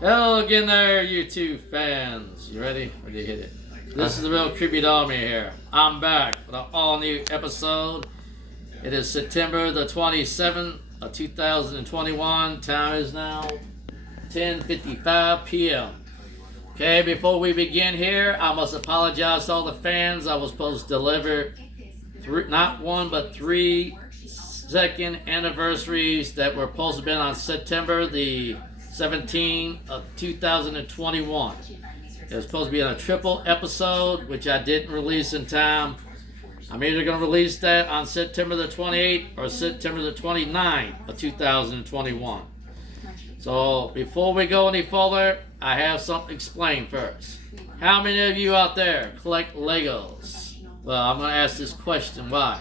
Hello again there, YouTube fans. You ready? Or did you hit it? This is the Real Creepy Doll Mini here. I'm back with an all-new episode. It is September the 27th of 2021. Time is now 10:55 p.m. Okay, before we begin here, I must apologize to all the fans. I was supposed to deliver not one, but three second anniversaries that were supposed to be on September the 17th of 2021. It was supposed to be on a triple episode, which I didn't release in time. I'm either going to release that on September the 28th or September the 29th of 2021. So before we go any further, I have something to explain first. How many of you out there collect Legos? Well, I'm going to ask this question. Why?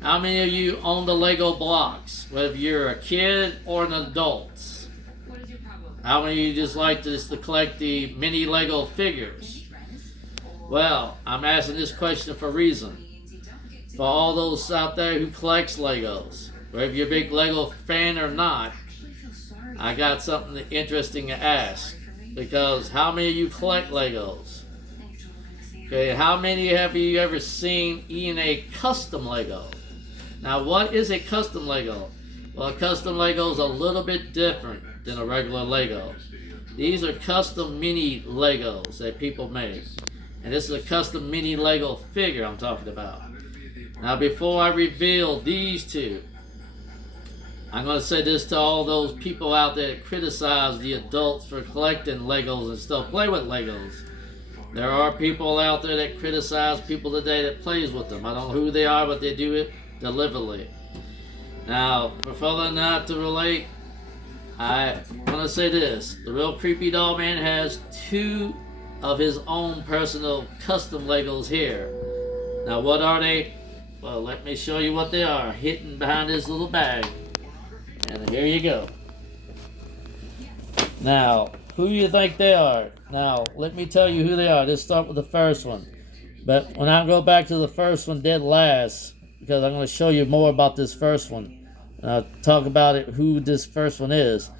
How many of you own the Lego blocks, whether you're a kid or an adult? How many of you just like to collect the mini Lego figures? Well, I'm asking this question for a reason. For all those out there who collects Legos, whether you're a big Lego fan or not, I got something interesting to ask. Because how many of you collect Legos? Okay, how many have you ever seen in a custom Lego? Now, what is a custom Lego? Well, a custom Lego is a little bit different than a regular Lego. These are custom mini Legos that people make. And this is a custom mini Lego figure I'm talking about. Now, before I reveal these two, I'm going to say this to all those people out there that criticize the adults for collecting Legos and still play with Legos. There are people out there that criticize people today that plays with them. I don't know who they are, but they do it deliberately. Now, for further not to relate, I want to say this. The Real Creepy Doll Man has two of his own personal custom Legos here. Now, what are they? Well, let me show you what they are, hidden behind this little bag. And here you go. Now, who do you think they are? Now, let me tell you who they are. Let's start with the first one. But when I go back to the first one dead last, because I'm going to show you more about this first one. And I'll talk about it, who this first one is.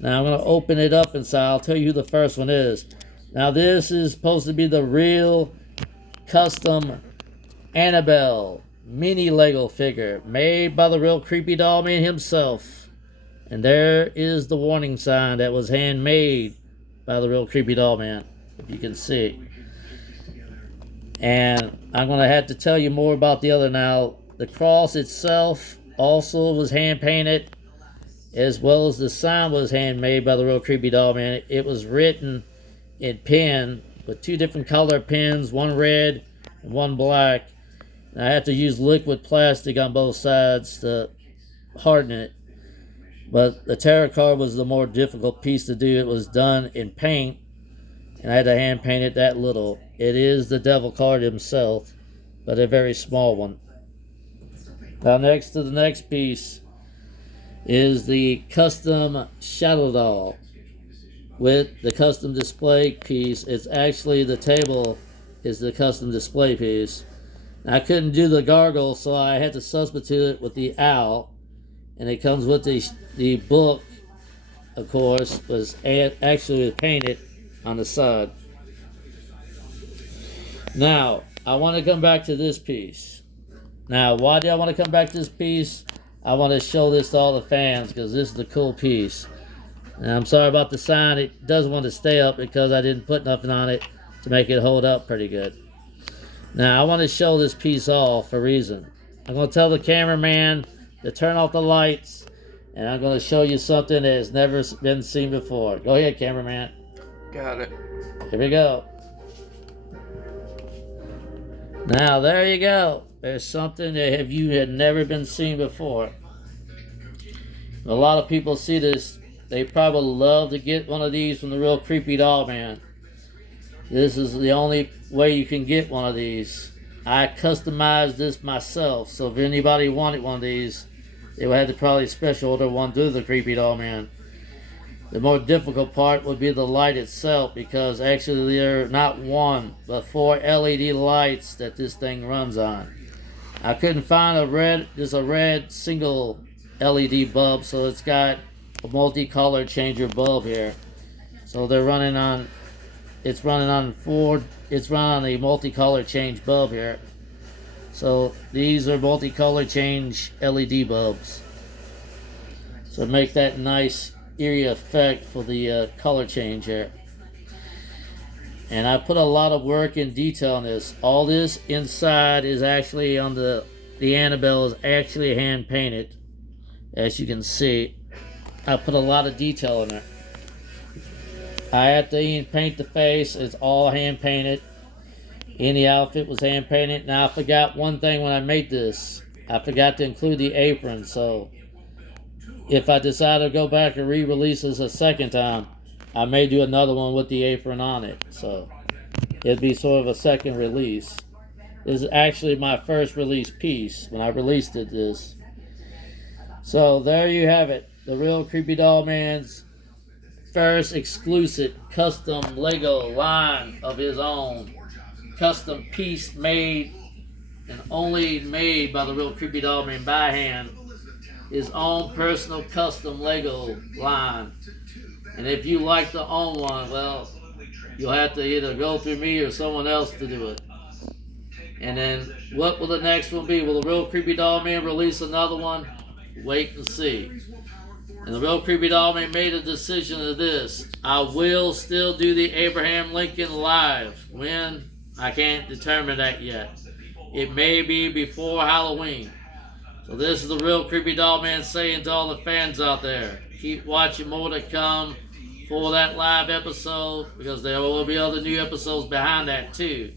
Now, I'm going to open it up inside. I'll tell you who the first one is. Now, this is supposed to be the real custom Annabelle mini Lego figure made by the Real Creepy Doll Man himself. And there is the warning sign that was handmade by the Real Creepy Doll Man, if you can see. And I'm going to have to tell you more about the other now. The cross itself also was hand painted, as well as the sign was handmade by the Real Creepy Doll Man. It was written in pen with two different color pens, one red and one black. And I had to use liquid plastic on both sides to harden it. But the tarot card was the more difficult piece to do. It was done in paint, and I had to hand paint it that little. It is the devil card himself, but a very small one. Now, next to the next piece is the custom shadow doll with the custom display piece. It's actually the table is the custom display piece. I couldn't do the gargoyle, so I had to substitute it with the owl. And it comes with the book, of course, was actually painted on the side. Now, I want to come back to this piece. Now, why do I want to come back to this piece? I want to show this to all the fans because this is the cool piece. And I'm sorry about the sign. It doesn't want to stay up because I didn't put nothing on it to make it hold up pretty good. Now, I want to show this piece off for a reason. I'm going to tell the cameraman to turn off the lights, and I'm going to show you something that has never been seen before. Go ahead, cameraman. Got it. Here we go. Now, there you go. There's something that you had never been seen before. A lot of people see this. They probably love to get one of these from the Real Creepy Doll Man. This is the only way you can get one of these. I customized this myself, so if anybody wanted one of these, they would have to probably special order one through the Creepy Doll Man. The more difficult part would be the light itself, because actually there are not one, but 4 LED lights that this thing runs on. I couldn't find a red single LED bulb, so it's got a multicolored changer bulb here. So they're running on. It's running on four. It's running on a multicolor change bulb here. So these are multicolor change LED bulbs. So make that nice eerie effect for the color change here. And I put a lot of work and detail on this. All this inside is actually on the Annabelle is actually hand painted. As you can see, I put a lot of detail in it. I had to paint the face. It's all hand painted. Any outfit was hand painted. Now I forgot one thing when I made this. I forgot to include the apron. So if I decide to go back and re-release this a second time, I may do another one with the apron on it. So it'd be sort of a second release. This is actually my first release piece when I released this. So there you have it. The Real Creepy Doll Man's first exclusive custom Lego line of his own. Custom piece made and only made by the Real Creepy Doll Man by hand. His own personal custom Lego line. And if you like to own one, well, you'll have to either go through me or someone else to do it. And then what will the next one be? Will the Real Creepy Doll Man release another one? Wait and see. And the Real Creepy Doll Man made a decision of this. I will still do the Abraham Lincoln live. When? I can't determine that yet. It may be before Halloween. So this is the Real Creepy Doll Man saying to all the fans out there, keep watching more to come for that live episode, because there will be other new episodes behind that too.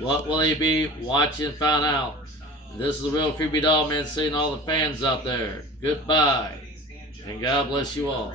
What will they be? Watch and find out. And this is the Real Creepy Doll Man saying to all the fans out there, goodbye, and God bless you all.